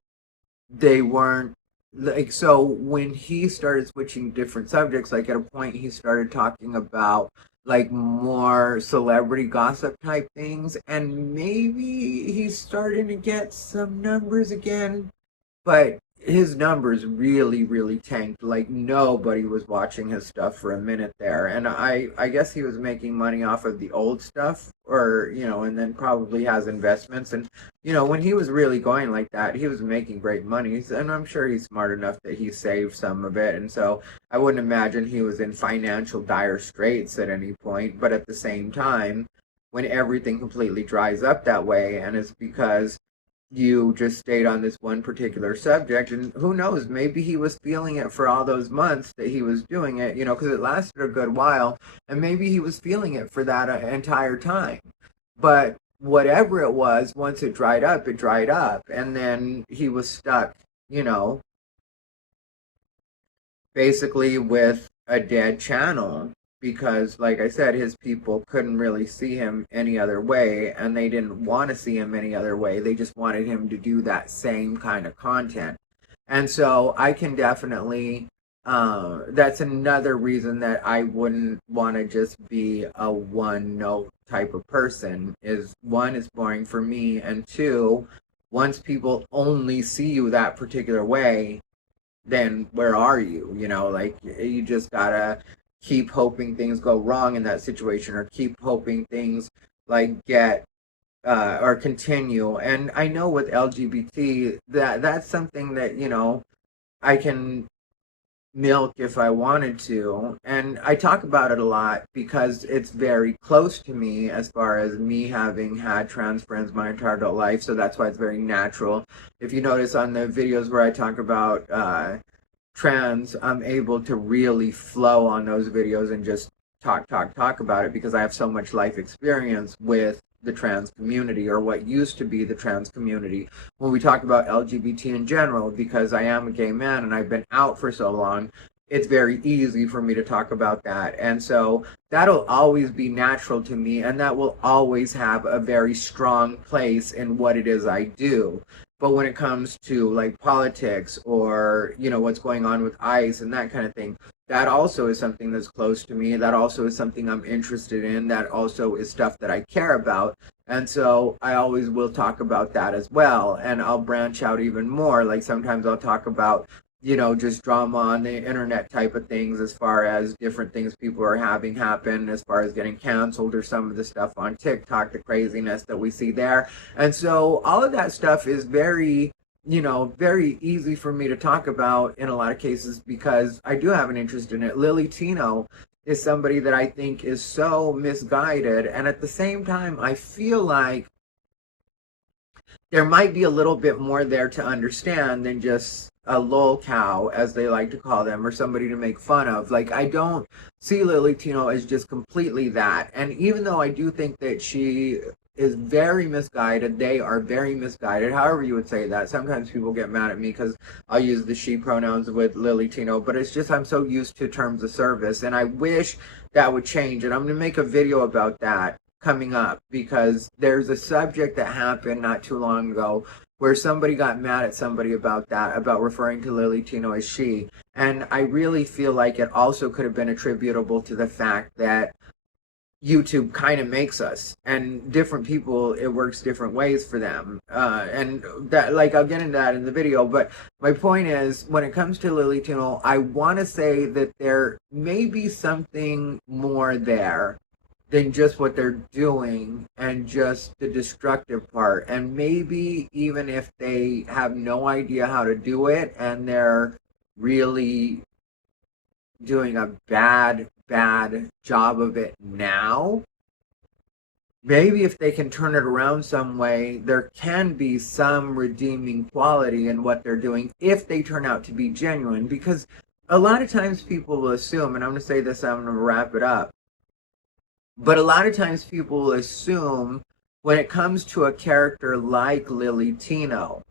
they weren't like, so when he started switching different subjects, like at a point he started talking about like more celebrity gossip type things, and maybe he's starting to get some numbers again, but his numbers really, really tanked. Like nobody was watching his stuff for a minute there. And I guess he was making money off of the old stuff, or, and then probably has investments. And, when he was really going like that, he was making great money. And I'm sure he's smart enough that he saved some of it. And so I wouldn't imagine he was in financial dire straits at any point. But at the same time, when everything completely dries up that way, and it's because you just stayed on this one particular subject, and who knows, maybe he was feeling it for all those months that he was doing it, because it lasted a good while, and maybe he was feeling it for that entire time. But whatever it was, once it dried up, and then he was stuck, basically with a dead channel. Because, like I said, his people couldn't really see him any other way, and they didn't want to see him any other way. They just wanted him to do that same kind of content. And so I can definitely, that's another reason that I wouldn't want to just be a one-note type of person. Is one, it's boring for me, and two, once people only see you that particular way, then where are you? Like, you just gotta keep hoping things go wrong in that situation, or keep hoping things like get or continue. And I know with LGBT that's something that I can milk if I wanted to, and I talk about it a lot because it's very close to me as far as me having had trans friends my entire adult life. So that's why it's very natural. If you notice on the videos where I talk about trans, I'm able to really flow on those videos and just talk about it because I have so much life experience with the trans community, or what used to be the trans community. When we talk about LGBT in general, because I am a gay man and I've been out for so long, it's very easy for me to talk about that. And so that'll always be natural to me, and that will always have a very strong place in what it is I do. But when it comes to like politics, or what's going on with ICE and that kind of thing, that also is something that's close to me. That also is something I'm interested in. That also is stuff that I care about. And so I always will talk about that as well. And I'll branch out even more. Like sometimes I'll talk about just drama on the internet type of things, as far as different things people are having happen, as far as getting canceled, or some of the stuff on TikTok, the craziness that we see there. And so all of that stuff is very, very easy for me to talk about in a lot of cases, because I do have an interest in it. Lily Tino is somebody that I think is so misguided. And at the same time, I feel like there might be a little bit more there to understand than just a lol cow, as they like to call them, or somebody to make fun of. Like, I don't see Lily Tino as just completely that. And even though I do think that she is very misguided, they are very misguided, however you would say that. Sometimes people get mad at me because I'll use the she pronouns with Lily Tino, but it's just I'm so used to terms of service, and I wish that would change. And I'm going to make a video about that coming up, because there's a subject that happened not too long ago where somebody got mad at somebody about that, about referring to Lily Tino as she. And I really feel like it also could have been attributable to the fact that YouTube kind of makes us, and different people, it works different ways for them. And that, like, I'll get into that in the video, but my point is, when it comes to Lily Tino, I want to say that there may be something more there than just what they're doing and just the destructive part. And maybe even if they have no idea how to do it and they're really doing a bad job of it now, maybe if they can turn it around some way, there can be some redeeming quality in what they're doing if they turn out to be genuine. Because a lot of times people will assume, and I'm going to say this, I'm going to wrap it up, but a lot of times people will assume when it comes to a character like Lily Tino,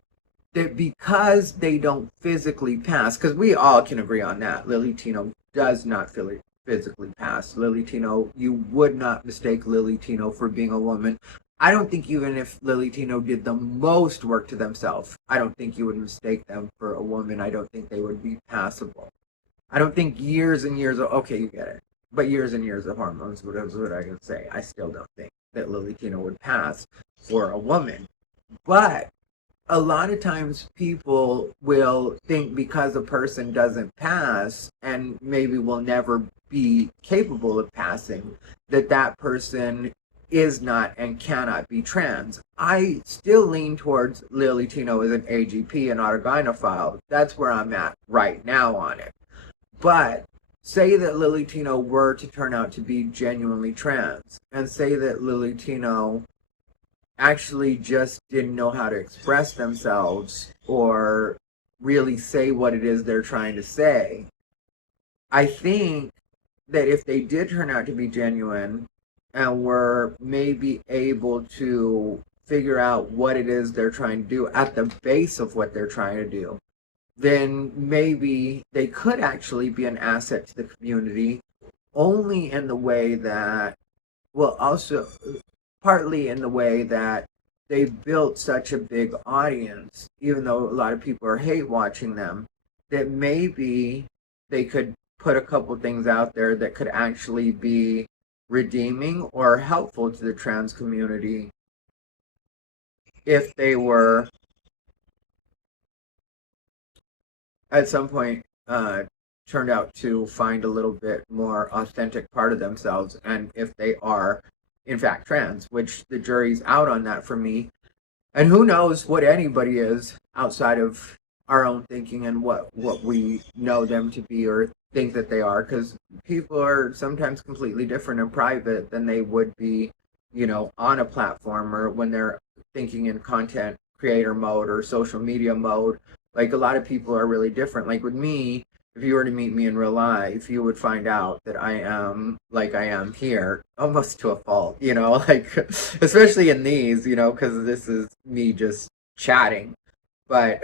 that because they don't physically pass, because we all can agree on that, Lily Tino does not physically pass. Lily Tino, you would not mistake Lily Tino for being a woman. I don't think even if Lily Tino did the most work to themselves, I don't think you would mistake them for a woman. I don't think they would be passable. I don't think years and years of, okay, you get it, but years and years of hormones, whatever what I can say, I still don't think that Lily Tino would pass for a woman. But a lot of times people will think because a person doesn't pass and maybe will never be capable of passing, that that person is not and cannot be trans. I still lean towards Lily Tino as an AGP, an autogynephile. That's where I'm at right now on it. But say that Lily Tino were to turn out to be genuinely trans, and say that Lily Tino actually just didn't know how to express themselves or really say what it is they're trying to say. I think that if they did turn out to be genuine and were maybe able to figure out what it is they're trying to do at the base of what they're trying to do, then maybe they could actually be an asset to the community, only in the way that, well, also partly in the way that they built such a big audience, even though a lot of people are hate watching them, that maybe they could put a couple things out there that could actually be redeeming or helpful to the trans community if they were at some point turned out to find a little bit more authentic part of themselves, and if they are in fact trans, which the jury's out on that for me. And who knows what anybody is outside of our own thinking and what we know them to be or think that they are, because people are sometimes completely different in private than they would be, you know, on a platform or when they're thinking in content creator mode or social media mode. Like, a lot of people are really different. Like with me, if you were to meet me in real life, you would find out that I am like I am here, almost to a fault, you know, like, especially in these, you know, because this is me just chatting. But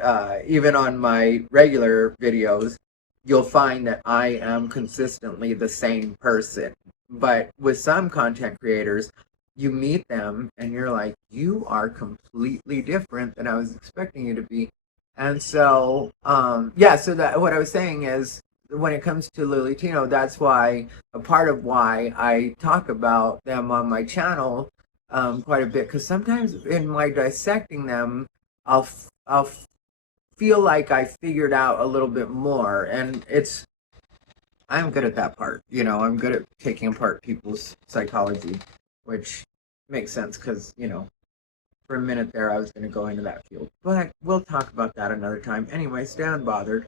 even on my regular videos, you'll find that I am consistently the same person. But with some content creators, you meet them and you're like, you are completely different than I was expecting you to be. And so, so that what I was saying is, when it comes to Lily Tino, that's why, a part of why I talk about them on my channel quite a bit, because sometimes in my dissecting them, I'll feel like I figured out a little bit more, and I'm good at that part, you know, I'm good at taking apart people's psychology, which makes sense because, you know, for a minute there I was going to go into that field, but we'll talk about that another time. Anyway, stay unbothered.